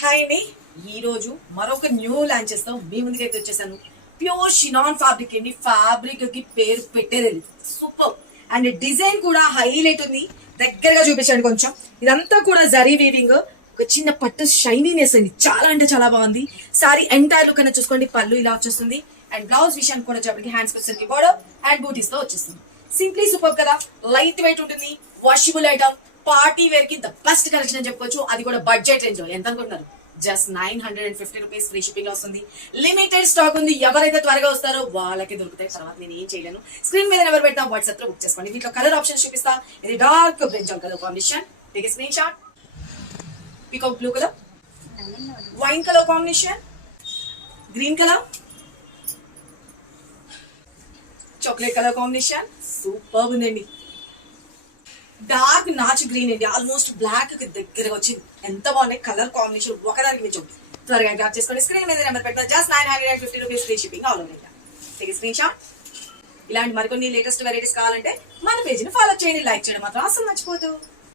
Hi అండి, ఈ రోజు మరొక న్యూ లాంచెస్ తో మీ ముందుకైతే వచ్చేసాను. ప్యూర్ షినాన్ ఫ్యాబ్రిక్ అండి. ఫ్యాబ్రిక్ కి పేరు పెట్టేది సూపర్ అండ్ డిజైన్ కూడా హైలైట్ ఉంది. దగ్గరగా చూపించండి కొంచెం. ఇదంతా కూడా జరీ వీవింగ్, ఒక చిన్న పట్టు షైనీనెస్ అండి. చాలా అంటే చాలా బాగుంది. సారీ ఎంటైర్ లుక్ అనేది చూసుకోండి. పళ్ళు ఇలా వచ్చేస్తుంది అండ్ బ్లౌజ్ విషయానికి కూడా చెప్పండి. హ్యాండ్స్ వచ్చేసరికి బోర్డర్ అండ్ బూటీస్ తో వచ్చేస్తుంది. సింప్లీ సూపర్ కదా, లైట్ వెయిట్ ఉంటుంది, వాషబుల్ ఐటమ్, పార్టీ వేర్ కి ద బెస్ట్ కలెక్షన్ అని చెప్పుకోవచ్చు. అది కూడా బడ్జెట్ రేంజ్ లో. ఎంత అనుకుంటున్నారు? జస్ట్ 950 రూపీస్ ఫ్రీ షిప్పింగ్ వస్తుంది. లిమిటెడ్ స్టాక్ ఉంది. ఎవరైతే త్వరగా వస్తారో వాళ్ళకి దొరుకుతాయి. తర్వాత నేను ఏం చేయలేను. స్క్రీన్ మీద ఎవరు పెడతా వాట్సాప్ లో బుక్ చేసుకోండి. వీటిలో కలర్ ఆప్షన్స్ చూపిస్తా. ఇది dark brinjal colour combination. Take screen shot. Peacock blue colour, wine colour combination, green colour, chocolate colour combination. Super ఉందండి. డార్క్ నాచ్ గ్రీన్ అండి. ఆల్మోస్ట్ బ్లాక్ కి దగ్గరగా వచ్చింది. ఎంత బాగున్నాయి కలర్ కాంబినేషన్. ఒకదానికి మించి త్వరగా గ్రాప్ చేసుకోండి. స్క్రీన్ మీద నెంబర్ పెడతా. Just 950 rupees free shipping all over India. Take screen shot. ఇలాంటి మరికొన్ని లేటెస్ట్ వెరైటీస్ కావాలంటే మన పేజ్ ని ఫాలో చేయండి. లైక్ చేయడం మాత్రం అసలు మర్చిపోతూ.